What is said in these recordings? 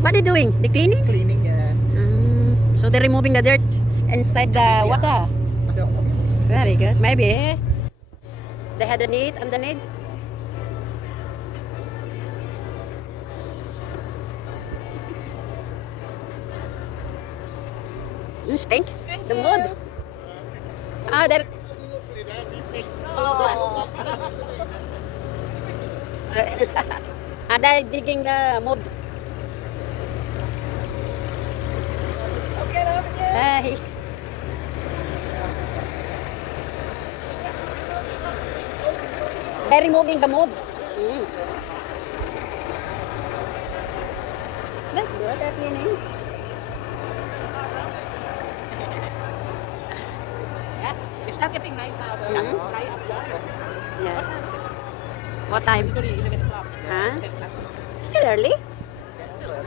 What are they doing? They cleaning? Cleaning, yeah. So they're removing the dirt inside the water. I don't know. Very good. Maybe they had a need underneath. Stink. The mud. They're. Oh. They're digging the mud. Hi. They're removing the mud. That's good. They're cleaning. It's not getting nice now though. Right up water. Yeah. What time? It's already 11 o'clock. Huh? Still early?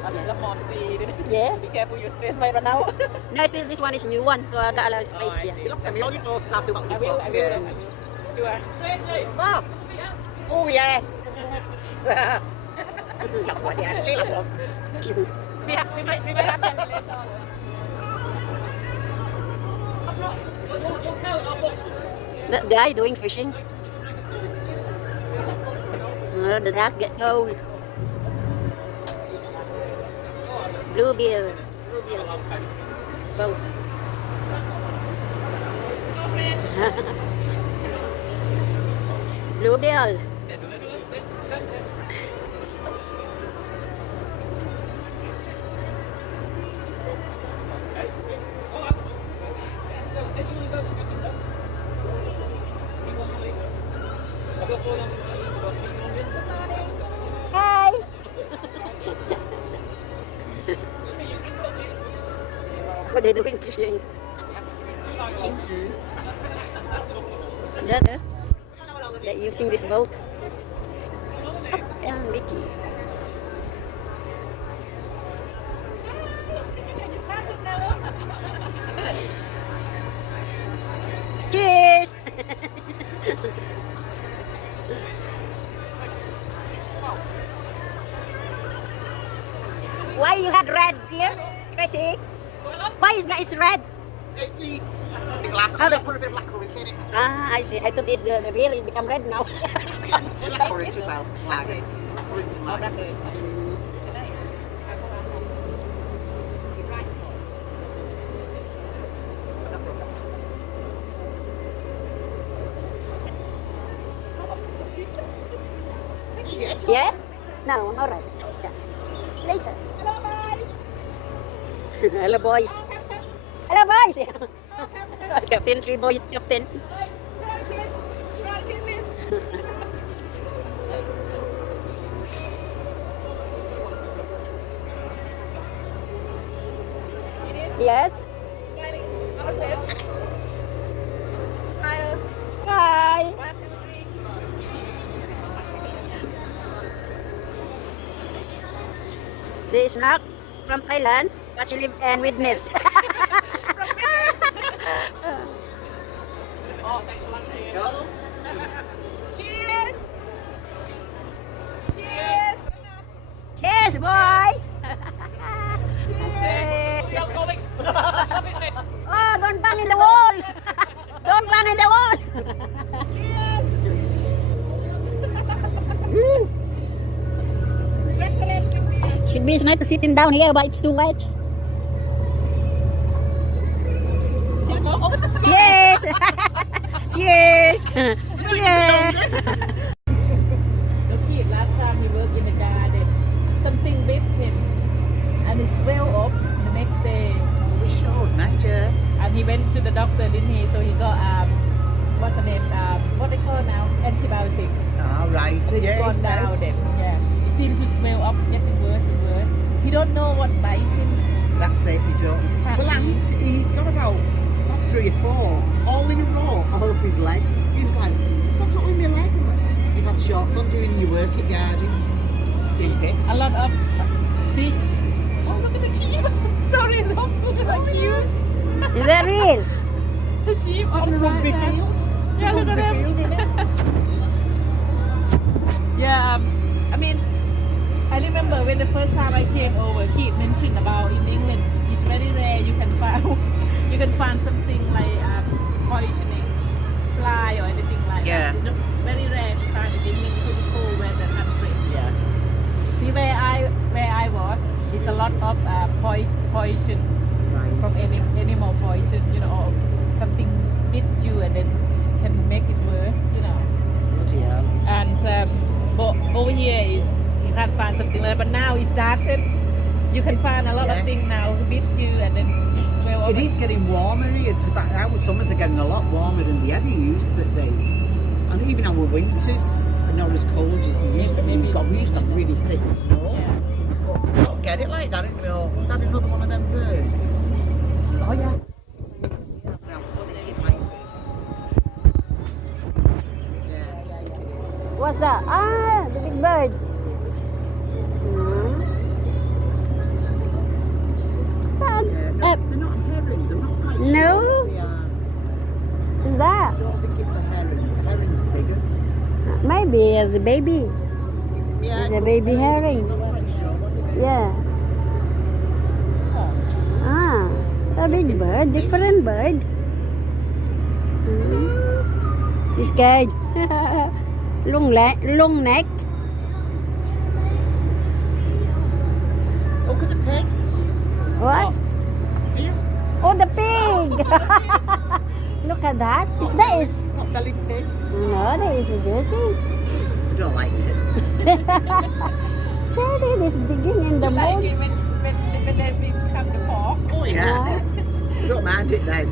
A lot more to see. Yeah. Be careful your space might run out. No, still this one is new one, so I got a lot of space. Yeah. You look at me on your clothes after about I will. Do I? Mom! Oh, yeah! That's what, yeah. She looked. We might have 10 minutes on. The guy doing fishing. The duck get cold. Bluebill. Boat. Bluebill. Hi. What are they doing fishing? They're using this boat. And Vicky. Cheers! Why you had red here, Tracy? Why is that is red? It's the glass. How the- Put a bit of black currants in it. I see. I thought this the real is become red now. Black currants as well. Black currants and black. Yeah? No, I'm alright. Yeah. Later. Hello, boys. Hello, boys. Captain, 3 boys, Captain. Yes. Hi. 1, 2, 3. This is not from Thailand, but she live and witness. Cheers! Cheers! Cheers, boy. Cheers. Oh, don't bang in the wall. Don't bang in the wall. Should be nice to sitting down here, but it's too wet. Cheers! Cheers! Cheers! The kid last time he worked in the garden, something bit him and it swelled up the next day. We showed, Major. And he went to the doctor, didn't he? So he got what's the name? What they call now? Antibiotic. All right. And it's gone down then. Yeah. It seemed to swell up, getting worse and worse. He don't know what biting. That's it, you don't. Can't Well, see. he's got about 3 or 4, all in a row, all up his leg. He was like, what's up with my leg? I'm like, you've had shorts on doing your work at garden. A lot of see. Oh, look at the sheep. Sorry, look at the cues. Is that real? The sheep On the rugby side. field. Yeah, look at Rugby them. field, isn't it? Yeah, I mean, remember when the first time I came over, Keith mentioned about in England, it's very rare you can find you can find something like poisoning fly or anything like Yeah. that. You know, very rare to find it in England because it's cold weather country. Yeah. See where I was, it's a lot of poison Right. from animal poison, you know, or something bit you and then can make it worse, you know. Bloody hell. And but over here is you can't find something like that. But now it started. You can find a lot Yeah. of things now bit you and then it's well It is getting warmer here because our summers are getting a lot warmer than they ever used to be. And even our winters are not as cold as they used to be. We used to have really thick snow. Yeah. But we don't get it like that anymore. Is that another one of them birds? Oh yeah. Well, so they keep like- Yeah, I think it is. What's that? Ah, the big bird. Yeah, no, they're not herons. I'm not quite sure No? what they are. What's that? I don't think it's a heron. The heron's bigger. Maybe as a baby. Yeah, It's a baby herring. I'm not quite sure what it is. Yeah. Ah, a big bird, different bird. She's scared. Long neck. Look at the pig. What? Here. Oh, the pig! Look at that. Is that is? Not belly pig. No, that is a dirty. I don't like it. Teddy is digging in the Like mold. it when they become the pork. Oh yeah. I don't mind it then.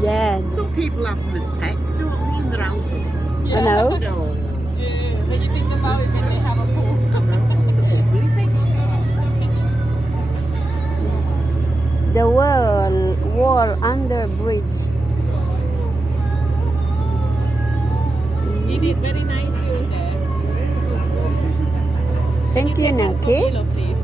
Jen. Some people have them as pets, don't they, in their house? I know. No. Yeah. When you think about it, when they have a pool. The ugly things. The wall under bridge. You did very nice view there. Thank you, Take one for Naki. Milo, please.